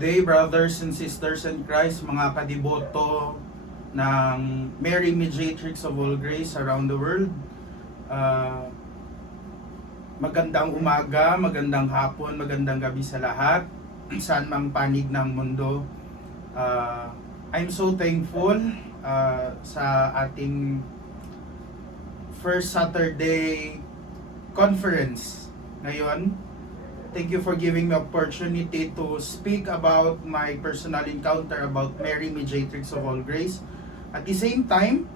Good day, brothers and sisters in Christ, mga kadiboto ng Mary Mediatrix of all grace around the world. Magandang umaga, magandang hapon, magandang gabi sa lahat, saan mang panig ng mundo. I'm so thankful sa ating first Saturday conference ngayon. Thank you for giving me opportunity to speak about my personal encounter about Mary Mediatrix of all grace. At the same time,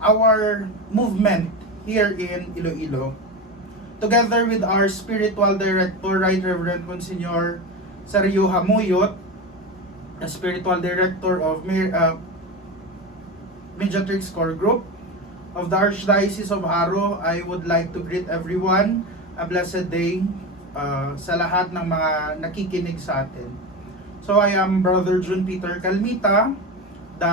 our movement here in Iloilo, together with our spiritual director, Right Reverend Monsignor Sergio Hamuyot, the spiritual director of Mediatrix Core Group of the Archdiocese of Haro, I would like to greet everyone a blessed day sa lahat ng mga nakikinig sa atin. So I am Brother June Peter Calmita, the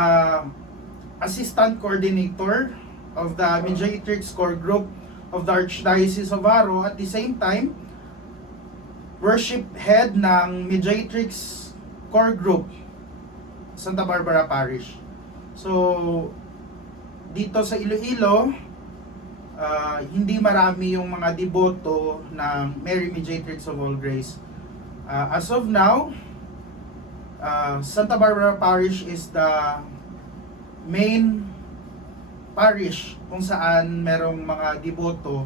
Assistant Coordinator of the Mediatrix Core Group of the Archdiocese of Haro. At the same time, Worship Head ng Mediatrix Core Group, Santa Barbara Parish. So, dito sa Iloilo, hindi marami yung mga deboto ng Mary Mediatrix of all grace. As of now, Santa Barbara Parish is the main parish kung saan merong mga deboto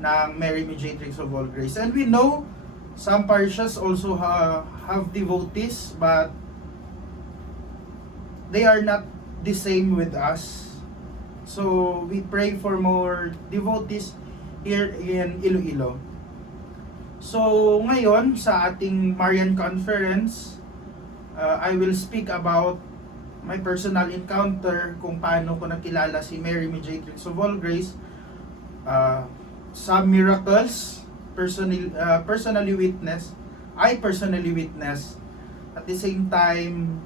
ng Mary Mediatrix of all grace. And we know some parishes also have devotees, but they are not the same with us. So we pray for more devotees here in Iloilo. So ngayon sa ating Marian conference, I will speak about my personal encounter kung paano ko nakilala si Mary Mediatrix of all grace. Some miracles I personally witness. At the same time,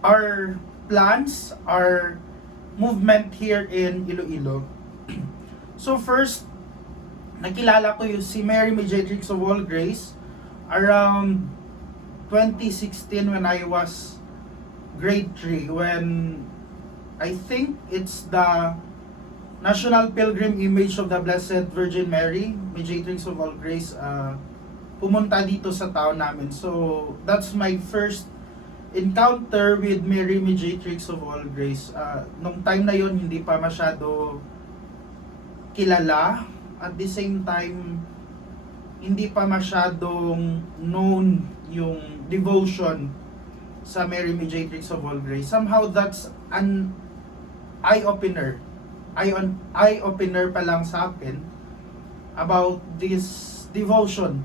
our plans, our movement here in Iloilo. So first, nakilala ko yung si Mary Mediatrix of all grace around 2016 when I was grade 3, when I think it's the National Pilgrim Image of the Blessed Virgin Mary, Mediatrix of all grace, pumunta dito sa town namin. So that's my first encounter with Mary Mediatrix of all grace. Nung time na yon hindi pa masyado kilala. At the same time, hindi pa masyadong known yung devotion sa Mary Mediatrix of all grace. Somehow that's an eye-opener. Eye-opener pa lang sa akin about this devotion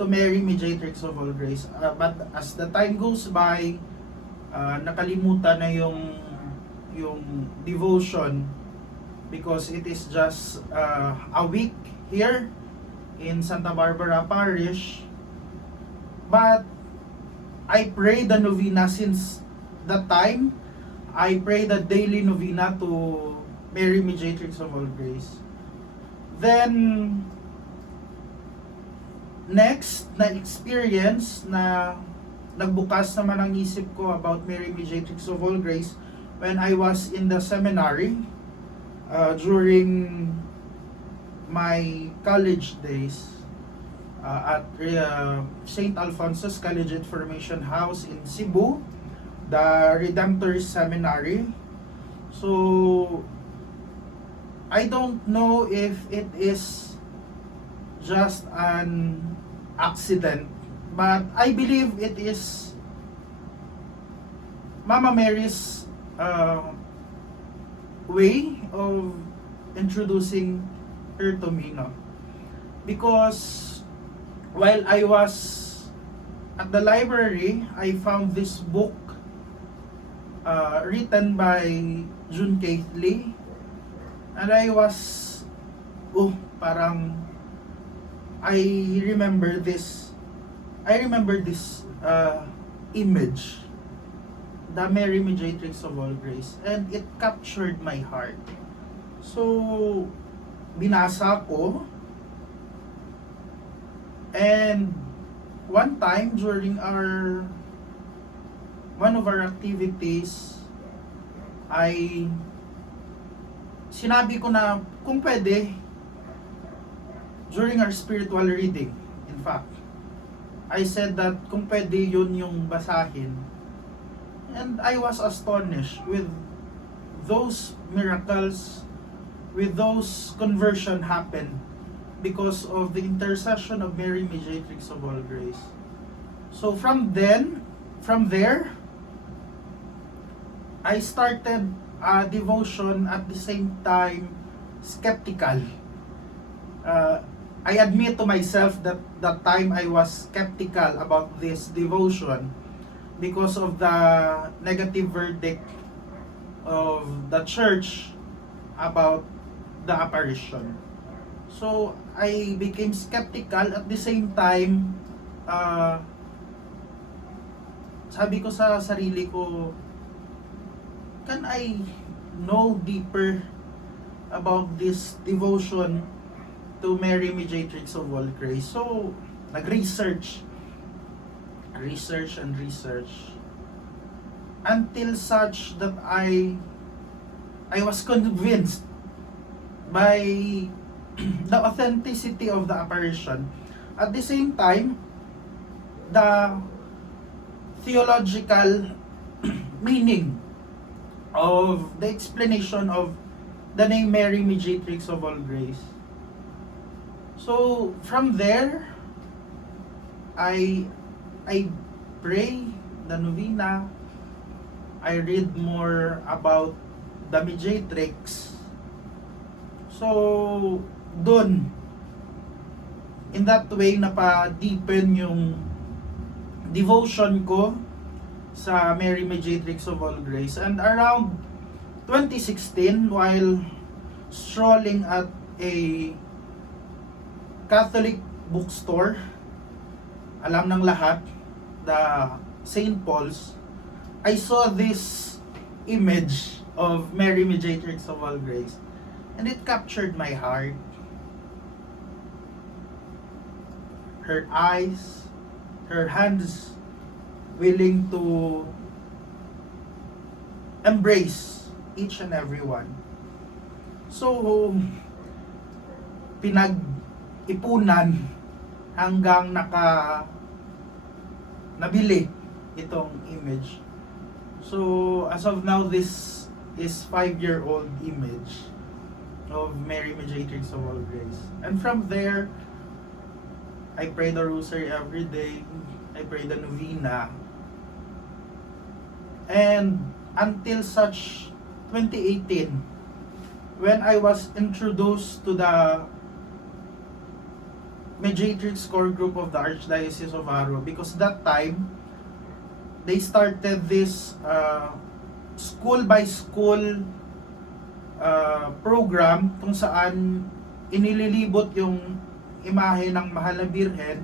to Mary Mediatrix of all grace. But as the time goes by, nakalimutan na yung devotion because it is just a week here in Santa Barbara Parish. But I pray the novena since that time. I pray the daily novena to Mary Mediatrix of all grace. Then next na experience na nagbukas naman ang isip ko about Mary Mediatrix of all grace when I was in the seminary during my college days at St. Alphonsus Collegiate Formation House in Cebu, the Redemptorist Seminary. So I don't know if it is just an accident, but I believe it is Mama Mary's way of introducing her to me, no? Because while I was at the library, I found this book written by June Lee, and I was parang I remember this image, the Mary Mediatrix of all grace, and it captured my heart. So binasa ko, and one time during one of our activities, ay sinabi ko na kung pwede, during our spiritual reading, in fact, I said that kung pwede yun yung basahin. And I was astonished with those miracles, with those conversion happen because of the intercession of Mary, Mediatrix of all grace. So from there, I started devotion at the same time skeptical. I admit to myself that that time I was skeptical about this devotion because of the negative verdict of the church about the apparition. So I became skeptical. At the same time, sabi ko sa sarili ko, can I know deeper about this devotion to Mary, Mediatrix of all grace? So nag-research until such that I was convinced by the authenticity of the apparition. At the same time, the theological meaning of the explanation of the name Mary, Mediatrix of all grace. So from there, I pray the novena. I read more about the Mediatrix. So dun, in that way, napa-deepen yung devotion ko sa Mary, Mediatrix of all grace. And around 2016, while strolling at a Catholic bookstore, alam ng lahat, the St. Paul's, I saw this image of Mary, Mediatrix of all grace, and it captured my heart. Her eyes, her hands willing to embrace each and every one. So pinag-ipunan hanggang nabili itong image. So as of now, this is 5-year-old image of Mary, Mediatrix of all grace. And from there, I pray the rosary every day. I pray the novena. And until such 2018, when I was introduced to the Mediatrix core group of the Archdiocese of Haro, because that time they started this school by school program kung saan inililibot yung imahe ng Mahal na Birhen,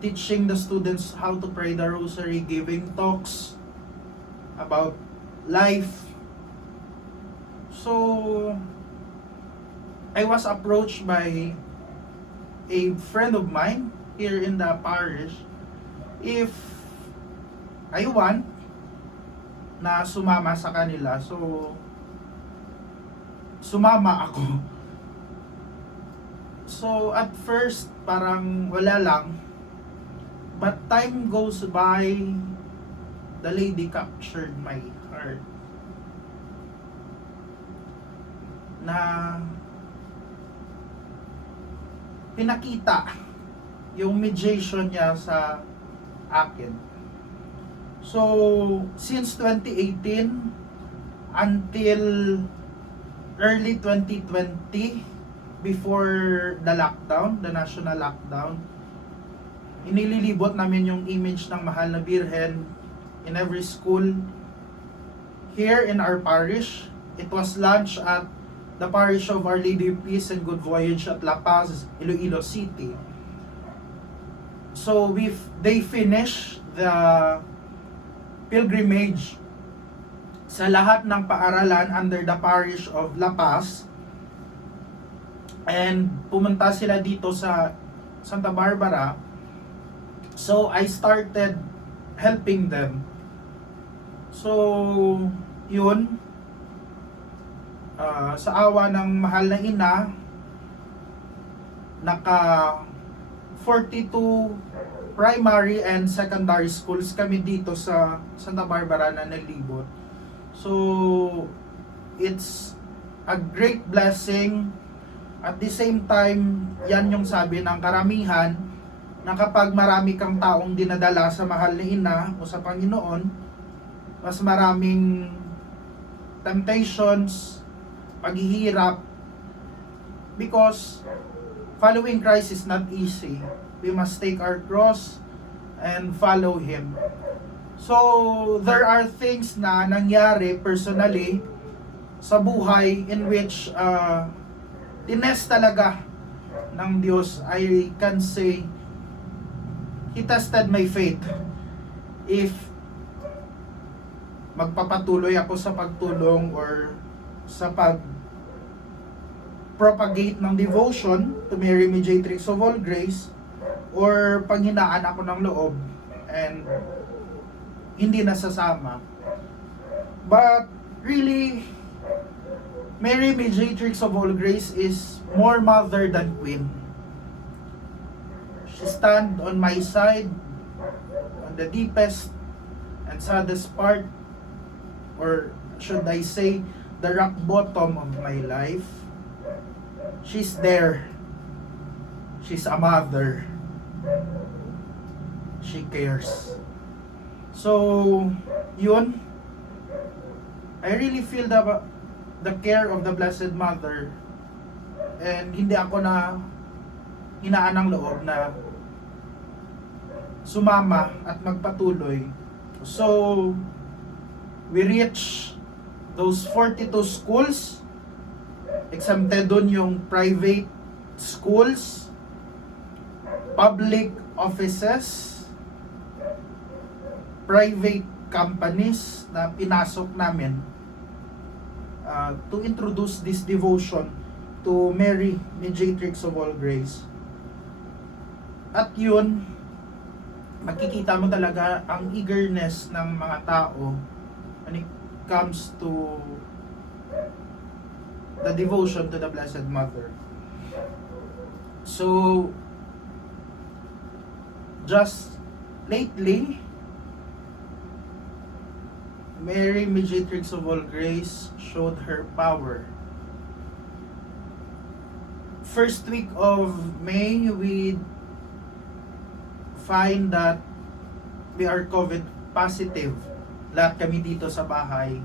teaching the students how to pray the rosary, giving talks about life. So I was approached by a friend of mine here in the parish if I want na sumama sa kanila. So sumama ako. So at first parang wala lang, but time goes by, the lady captured my heart. Na pinakita yung mediation niya sa akin. So since 2018 until early 2020, before the lockdown, the national lockdown, inililibot namin yung image ng Mahal na Birhen in every school here in our parish. It was launched at the parish of Our Lady of Peace and Good Voyage at La Paz, Iloilo City. So they finished the pilgrimage sa lahat ng paaralan under the parish of La Paz, and pumunta sila dito sa Santa Barbara So I started helping them. So yun, sa awa ng mahal na ina, naka 42 primary and secondary schools kami dito sa Santa Barbara na nalibot. So it's a great blessing. At the same time, yan yung sabi ng karamihan, na kapag marami kang taong dinadala sa mahal na ina o sa Panginoon, mas maraming temptations, paghihirap, because following Christ is not easy. We must take our cross and follow Him. So, there are things na nangyari personally sa buhay in which tinest talaga ng Diyos. I can say, He tested my faith. If magpapatuloy ako sa pagtulong or sa propagate ng devotion to Mary Mediatrix of all grace, or panghinaan ako ng loob and hindi nasasama. But really, Mary Mediatrix of all grace is more mother than queen. She stand on my side on the deepest and saddest part, or should I say the rock bottom of my life. She's there. She's a mother. She cares. So, yun. I really feel the care of the Blessed Mother, and hindi ako na hinaan ng loob na sumama at magpatuloy. So, we reach those 42 schools. Exempted dun yung private schools, public offices, private companies na pinasok namin to introduce this devotion to Mary Mediatrix of all grace. At yun, makikita mo talaga ang eagerness ng mga tao when it comes to the devotion to the Blessed Mother. So, just lately, Mary Mediatrix of all grace showed her power. First week of May, we find that we are COVID positive. Lahat kami dito sa bahay.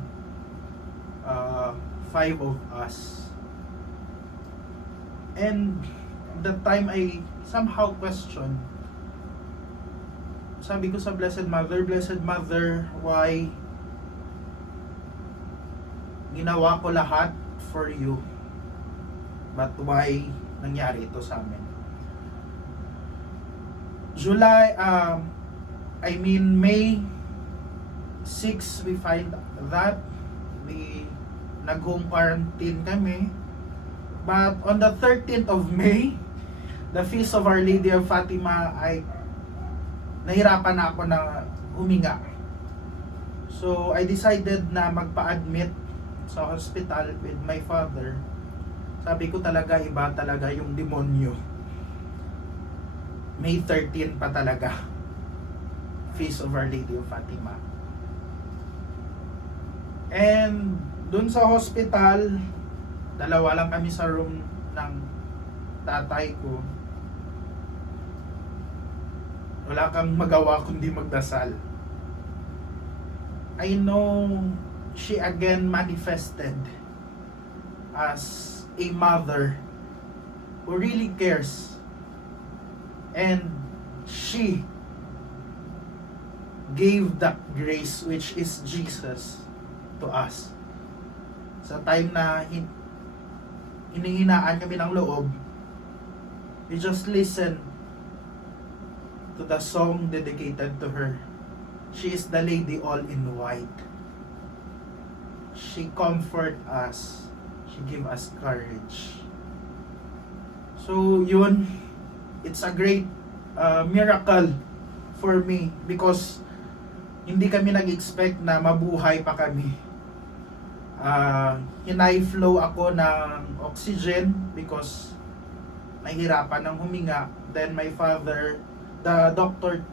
5 of us. And that time I somehow questioned. Sabi ko sa Blessed Mother, why ginawa ko lahat for you, but why nangyari ito sa amin? May 6 we find that we nag-home quarantine kami. But on the 13th of May, the feast of Our Lady of Fatima, ay nahirapan na ako na huminga. So I decided na magpa-admit sa hospital with my father. Sabi ko talaga, iba talaga yung demonyo. May 13 pa talaga, feast of Our Lady of Fatima. And dun sa hospital, dalawa lang kami sa room ng tatay ko. Wala kang magawa kundi magdasal. I know she again manifested as a mother who really cares, and she gave that grace, which is Jesus, to us. Sa time na hinihinaan kami ng loob, we just listen to the song dedicated to her. She is the lady all in white. She comfort us. She give us courage. So yun, it's a great miracle for me because hindi kami nag-expect na mabuhay pa kami. Hinay flow ako ng oxygen because nahihirapan ng huminga. Then my father, the doctor,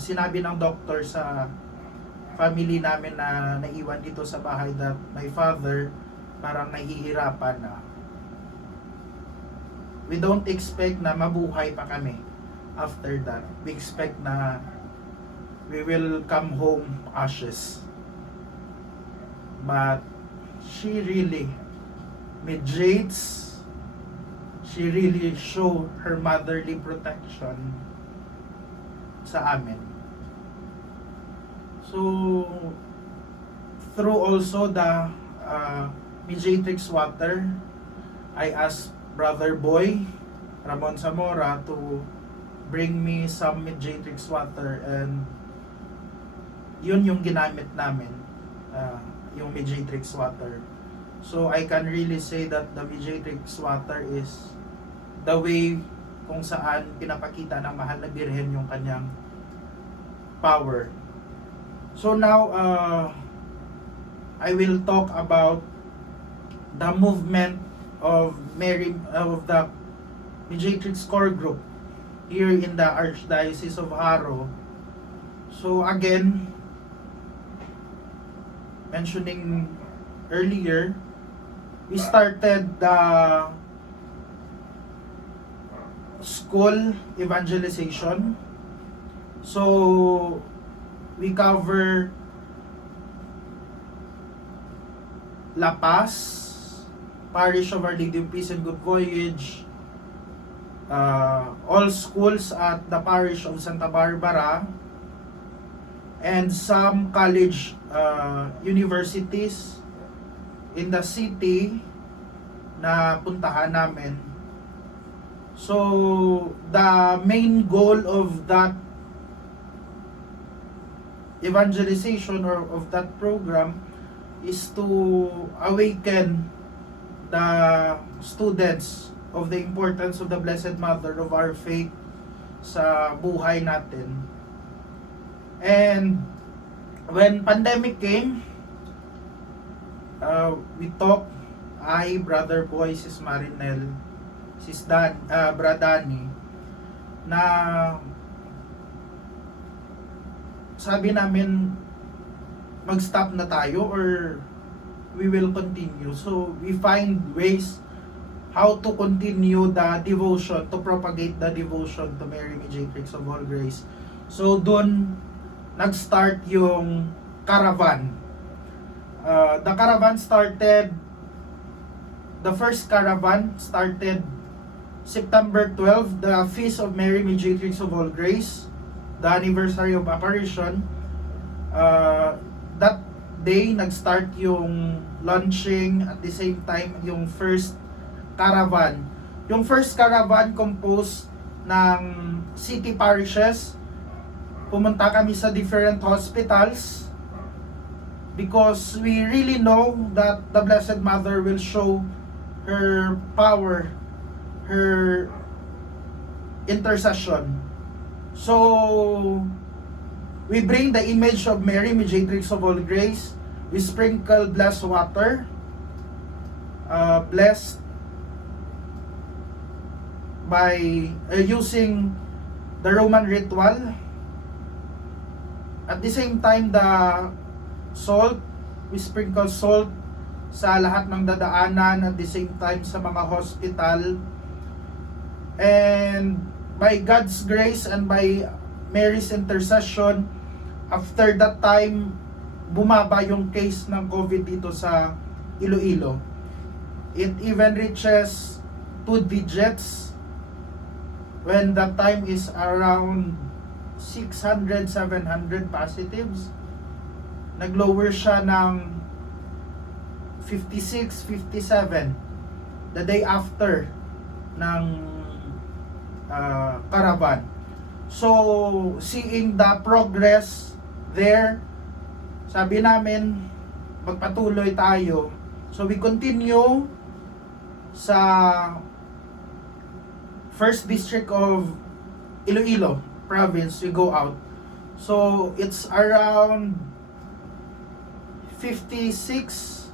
sinabi ng doctor sa family namin na naiwan dito sa bahay that my father parang nahihirapan na. We don't expect na mabuhay pa kami after that. We expect na we will come home ashes. But she really mediates. She really show her motherly protection sa amin. So, through also the Mediatrix water, I asked Brother Boy Ramon Zamora to bring me some Mediatrix water, and yun yung ginamit namin, yung Mediatrix water. So I can really say that the Mediatrix water is the way kung saan pinapakita ng mahal na Birhen yung kanyang power. So now I will talk about the movement of the Mediatrix core group here in the Archdiocese of Haro. So again, mentioning earlier, we started the school evangelization. So we cover La Paz, Parish of Our Lady of Peace and Good Voyage, all schools at the Parish of Santa Barbara, and some college universities in the city na puntahan namin. So the main goal of that evangelization or of that program is to awaken the students of the importance of the Blessed Mother of our faith sa buhay natin. And when pandemic came, we talked, Brother Boy, Sis Marinel, Sis Bradani, na sabi namin mag-stop na tayo or we will continue. So we find ways how to continue the devotion, to propagate the devotion to Mary Mediatrix of all grace. So doon nag-start yung caravan. The caravan started, the first caravan started September 12, the Feast of Mary Mediatrix of all grace, the anniversary of apparition. That day, nag-start yung launching, at the same time, yung first caravan. Yung first caravan composed ng city parishes. Pumunta kami sa different hospitals because we really know that the Blessed Mother will show her power, her intercession. So, we bring the image of Mary, Mediatrix of all grace. We sprinkle blessed water, blessed by using the Roman ritual. At the same time, the salt, we sprinkle salt sa lahat ng dadaanan, at the same time sa mga hospital. And by God's grace and by Mary's intercession, after that time, bumaba yung case ng COVID dito sa Iloilo. It even reaches 2 digits when the time is around 600, 700 positives. Nag-lower siya ng 56, 57 the day after ng caravan. So, seeing the progress there, sabi namin, magpatuloy tayo. So, we continue sa First District of Iloilo, province, we go out. So it's around 56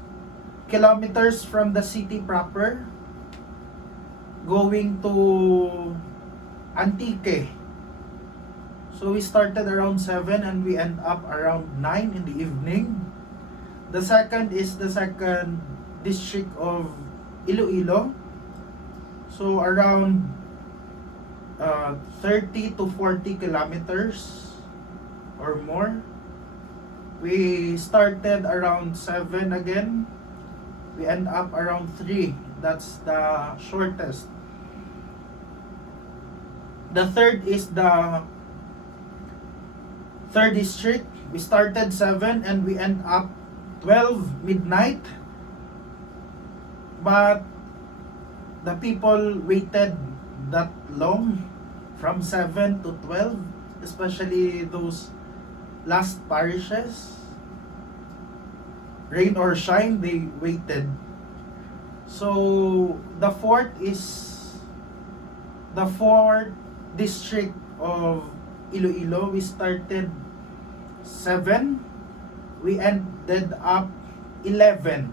kilometers from the city proper, going to Antique. So we started around 7 and we end up around 9 in the evening. The second is the second district of Iloilo. So around 30 to 40 kilometers or more. We started around 7 again. We end up around 3. That's the shortest. The third is the third district. We started 7 and we end up 12 midnight. But the people waited that long, from 7 to 12, especially those last parishes. Rain or shine, they waited. So the fourth is the fourth district of Iloilo. We started 7. We ended up 11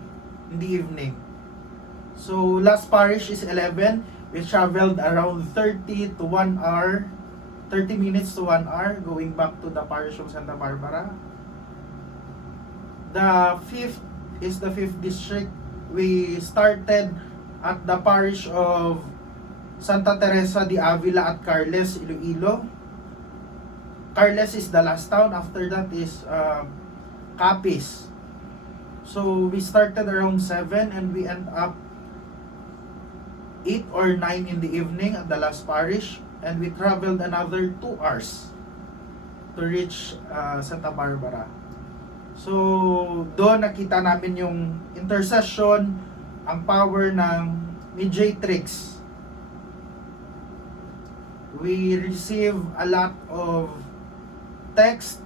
in the evening. So last parish is 11. We traveled around 30 to 1 hour, 30 minutes to 1 hour going back to the parish of Santa Barbara. The fifth is the fifth district. We started at the parish of Santa Teresa de Avila at Carles, Iloilo. Carles is the last town. After that is Capiz. So we started around 7 and we end up 8 or 9 in the evening at the last parish. And we traveled another 2 hours to reach Santa Barbara. So doon nakita namin yung intercession, ang power ng Mediatrix. We receive a lot of text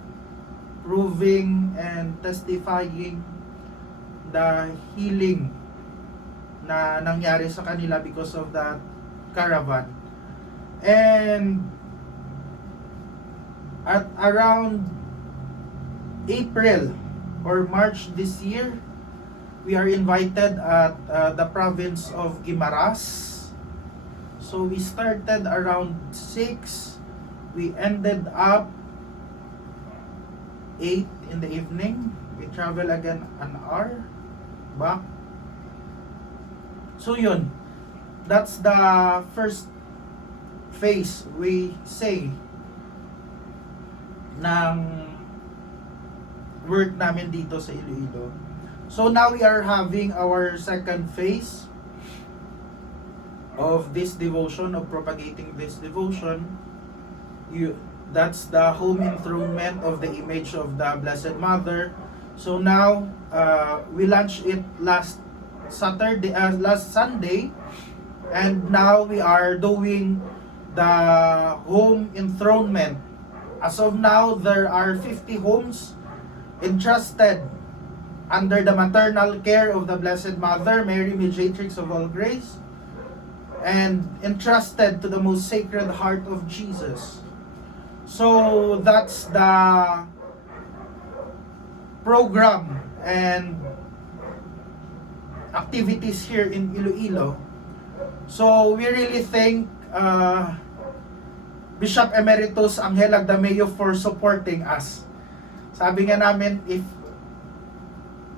proving and testifying the healing na nangyari sa kanila because of that caravan. And at around April or March this year, we are invited at the province of Guimaras. So we started around 6. We ended up 8 in the evening. We travel again an hour back. So yun, that's the first phase, we say, ng work namin dito sa Iloilo. So now we are having our second phase of this devotion, of propagating this devotion. That's the home enthronement of the image of the Blessed Mother. So now we launched it last Sunday, and now we are doing the home enthronement. As of now, there are 50 homes entrusted under the maternal care of the Blessed Mother, Mary, Mediatrix of all grace, and entrusted to the most Sacred Heart of Jesus. So that's the program and activities here in Iloilo. So we really thank Bishop Emeritus Angel Agdameo for supporting us. Sabi nga namin, if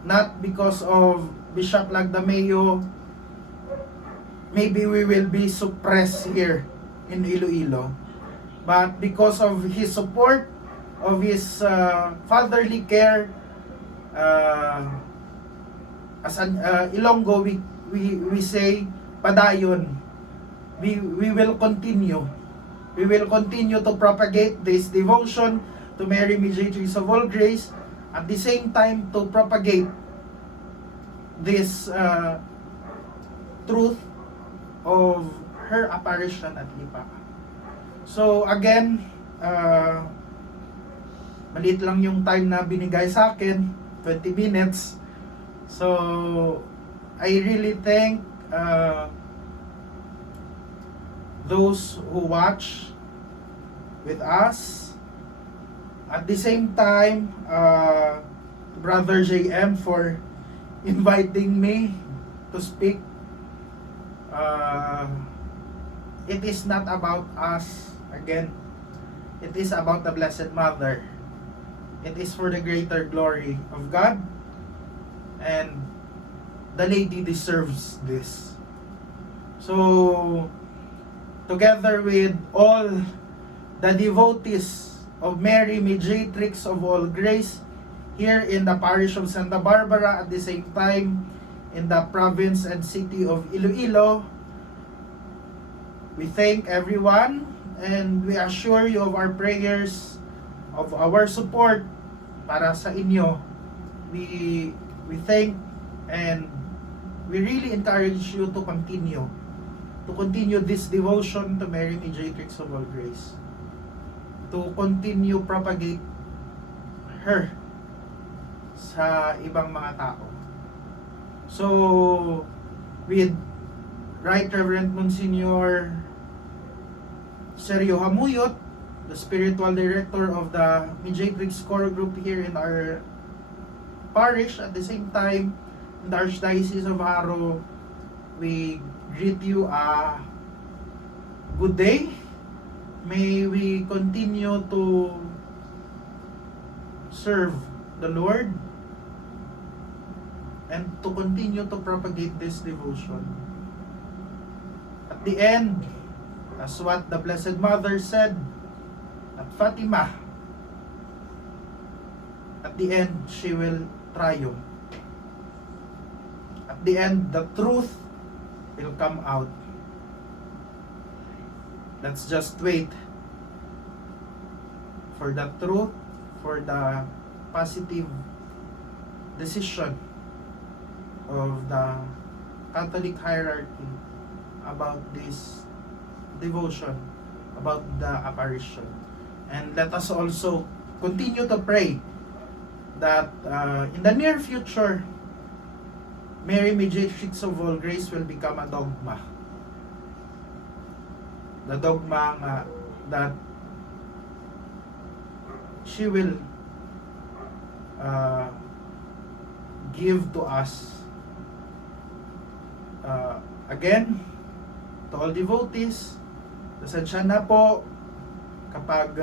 not because of Bishop Agdameo, maybe we will be suppressed here in Iloilo. But because of his support, of his fatherly care, as an Ilonggo, we say, padayon. We will continue. We will continue to propagate this devotion to Mary, Mediatrix of all grace, at the same time to propagate this truth of her apparition at Lipa. So again, maliit lang yung time na binigay sa akin, 20 minutes. So I really thank those who watch with us. At the same time, Brother JM for inviting me to speak. It is not about us again. It is about the Blessed Mother. It is for the greater glory of God. And the lady deserves this. So, together with all the devotees of Mary, Mediatrix of all grace, here in the parish of Santa Barbara, at the same time in the province and city of Iloilo, we thank everyone and we assure you of our prayers, of our support para sa inyo. We thank and we really encourage you to continue this devotion to Mary, Mediatrix of all grace, to continue propagate her sa ibang mga tao. So, with Right Reverend Monsignor Sergio Hamuyot, the spiritual director of the Mediatrix Core Group here in our parish, at the same time, in the Archdiocese of Haro, we greet you a good day. May we continue to serve the Lord and to continue to propagate this devotion. At the end, as what the Blessed Mother said at Fatima, at the end, she will triumph. At the end, the truth will come out. Let's just wait for the truth, for the positive decision of the Catholic hierarchy about this devotion, about the apparition. And let us also continue to pray that in the near future, Mary, Mediatrix of all grace will become a dogma. The dogma that she will give to us. Again, to all devotees, pasensya na po kapag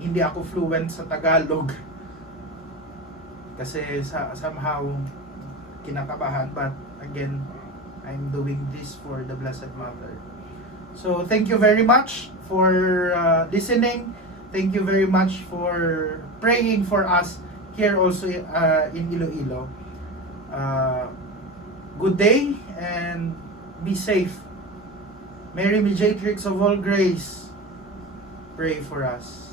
hindi ako fluent sa Tagalog kasi somehow kinakabahan, but again, I'm doing this for the Blessed Mother. So thank you very much for listening. Thank you very much for praying for us here also in Iloilo. Good day and be safe. Mary, Mediatrix of all grace, pray for us.